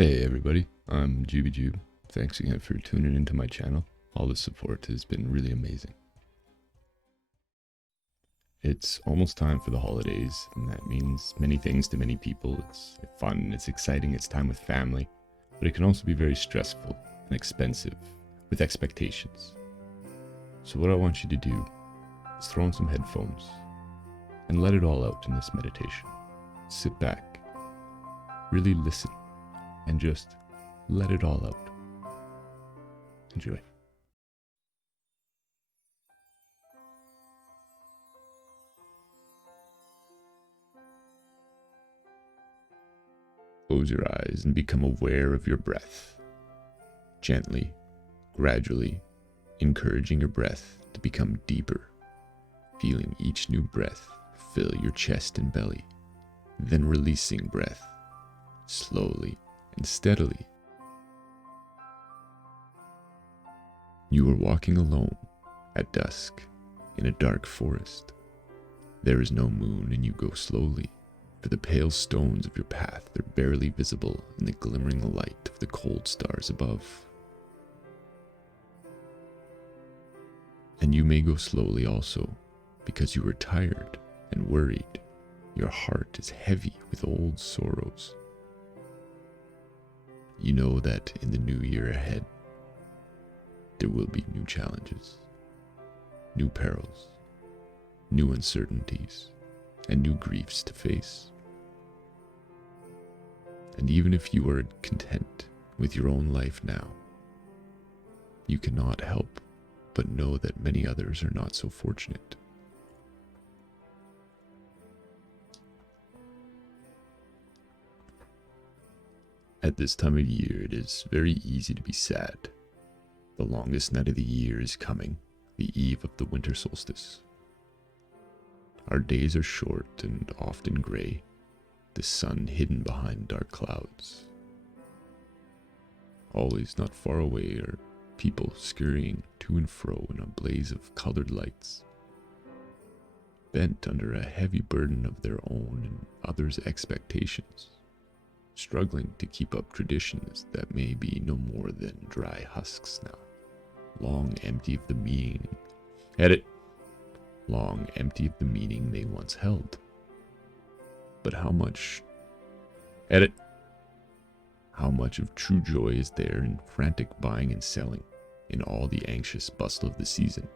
Hey everybody, I'm JubyJube. Thanks again for tuning into my channel. All the support has been really amazing. It's almost time for the holidays, and that means many things to many people. It's fun, it's exciting, it's time with family, but it can also be very stressful and expensive, with expectations. So what I want you to do is throw on some headphones and let it all out in this meditation. Sit back, really listen, and just let it all out. Enjoy. Close your eyes and become aware of your breath. Gently, gradually, encouraging your breath to become deeper, feeling each new breath fill your chest and belly, then releasing breath, slowly and steadily. You are walking alone at dusk in a dark forest. There is no moon and you go slowly, for the pale stones of your path are barely visible in the glimmering light of the cold stars above. And you may go slowly also, because you are tired and worried. Your heart is heavy with old sorrows. You know that in the new year ahead, there will be new challenges, new perils, new uncertainties, and new griefs to face. And even if you are content with your own life now, you cannot help but know that many others are not so fortunate. At this time of year, it is very easy to be sad. The longest night of the year is coming, the eve of the winter solstice. Our days are short and often gray, the sun hidden behind dark clouds. Always not far away are people scurrying to and fro in a blaze of colored lights, bent under a heavy burden of their own and others' expectations, struggling to keep up traditions that may be no more than dry husks now, long empty of the meaning. Long empty of the meaning they once held. But how much of true joy is there in frantic buying and selling, in all the anxious bustle of the season?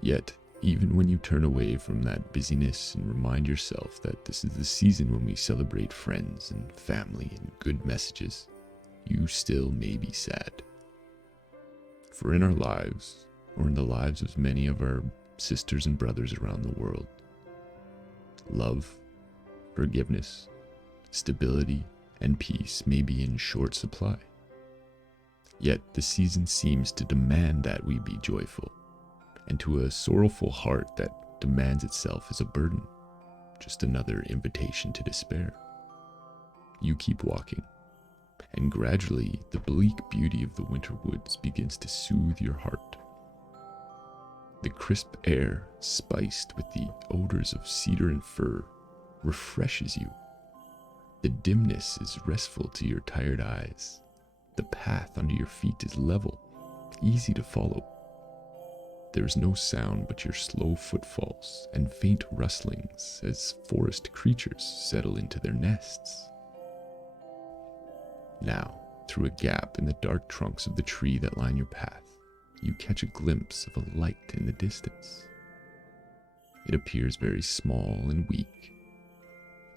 Yet, even when you turn away from that busyness and remind yourself that this is the season when we celebrate friends and family and good messages, you still may be sad. For in our lives, or in the lives of many of our sisters and brothers around the world, love, forgiveness, stability, and peace may be in short supply. Yet the season seems to demand that we be joyful, and to a sorrowful heart that demands itself as a burden, just another invitation to despair. You keep walking, and gradually the bleak beauty of the winter woods begins to soothe your heart. The crisp air, spiced with the odors of cedar and fir, refreshes you. The dimness is restful to your tired eyes. The path under your feet is level, easy to follow. There is no sound but your slow footfalls and faint rustlings as forest creatures settle into their nests. Now, through a gap in the dark trunks of the tree that line your path, you catch a glimpse of a light in the distance. It appears very small and weak,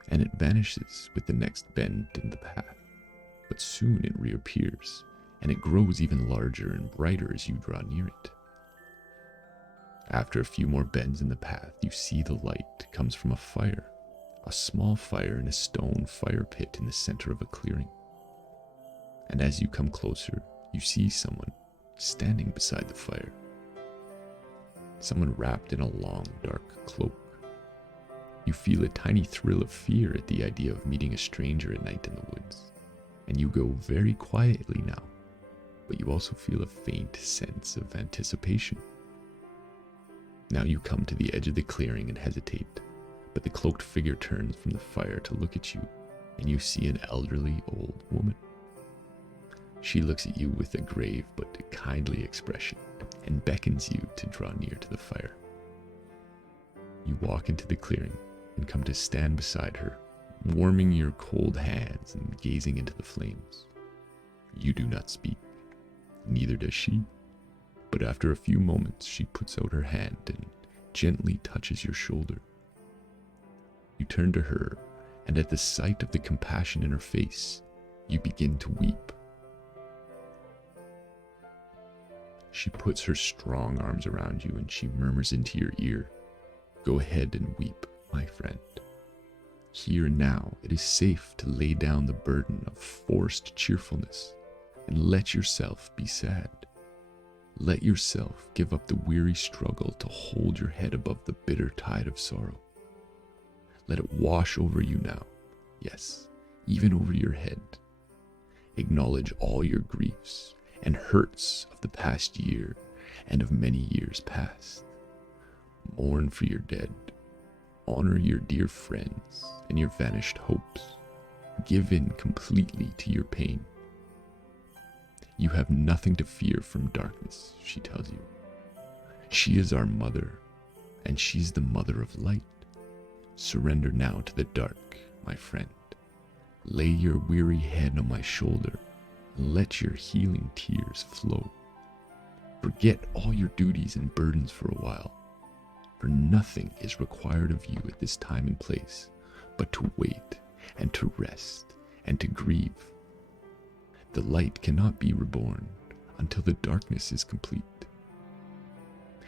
and it vanishes with the next bend in the path. But soon it reappears, and it grows even larger and brighter as you draw near it. After a few more bends in the path, you see the light comes from a fire, a small fire in a stone fire pit in the center of a clearing. And as you come closer, you see someone standing beside the fire. Someone wrapped in a long, dark cloak. You feel a tiny thrill of fear at the idea of meeting a stranger at night in the woods, and you go very quietly now, but you also feel a faint sense of anticipation. Now you come to the edge of the clearing and hesitate, but the cloaked figure turns from the fire to look at you, and you see an elderly old woman. She looks at you with a grave but kindly expression and beckons you to draw near to the fire. You walk into the clearing and come to stand beside her, warming your cold hands and gazing into the flames. You do not speak, neither does she, but after a few moments she puts out her hand and gently touches your shoulder. You turn to her, and at the sight of the compassion in her face, you begin to weep. She puts her strong arms around you and she murmurs into your ear, "Go ahead and weep, my friend. Here and now, it is safe to lay down the burden of forced cheerfulness and let yourself be sad. Let yourself give up the weary struggle to hold your head above the bitter tide of sorrow. Let it wash over you now, yes, even over your head. Acknowledge all your griefs and hurts of the past year and of many years past. Mourn for your dead. Honor your dear friends and your vanished hopes. Give in completely to your pain. You have nothing to fear from darkness," she tells you. "She is our mother, and she's the mother of light. Surrender now to the dark, my friend. Lay your weary head on my shoulder and let your healing tears flow. Forget all your duties and burdens for a while, for nothing is required of you at this time and place but to wait and to rest and to grieve. The light cannot be reborn until the darkness is complete."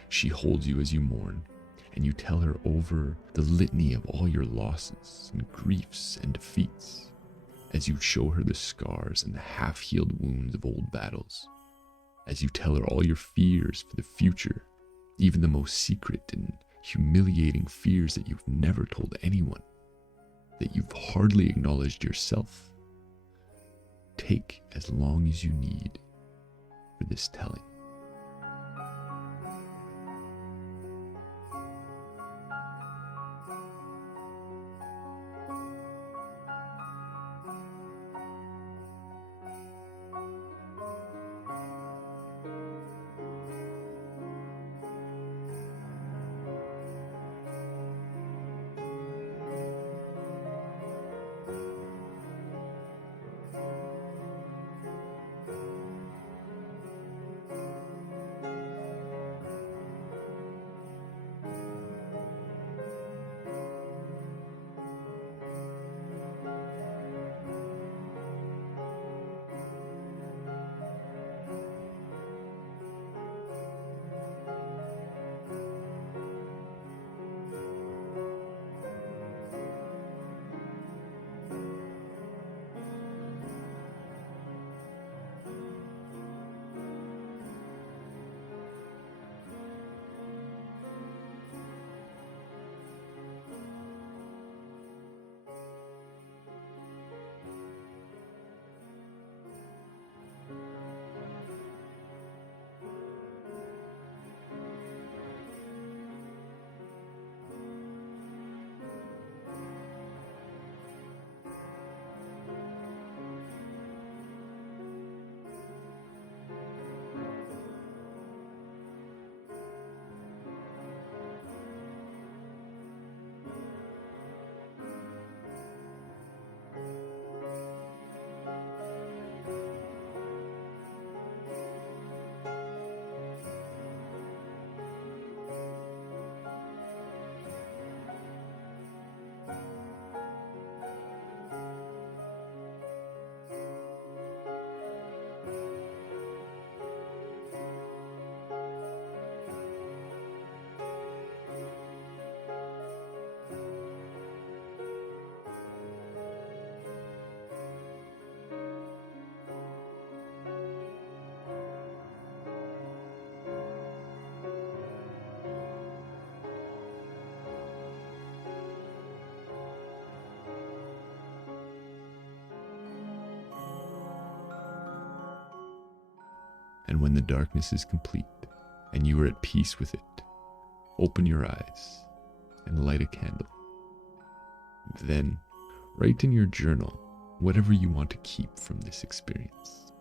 She holds you as you mourn, and you tell her over the litany of all your losses and griefs and defeats, as you show her the scars and the half-healed wounds of old battles, as you tell her all your fears for the future, even the most secret and humiliating fears that you've never told anyone, that you've hardly acknowledged yourself. Take as long as you need for this telling. And when the darkness is complete and you are at peace with it, open your eyes and light a candle. Then, Write in your journal whatever you want to keep from this experience.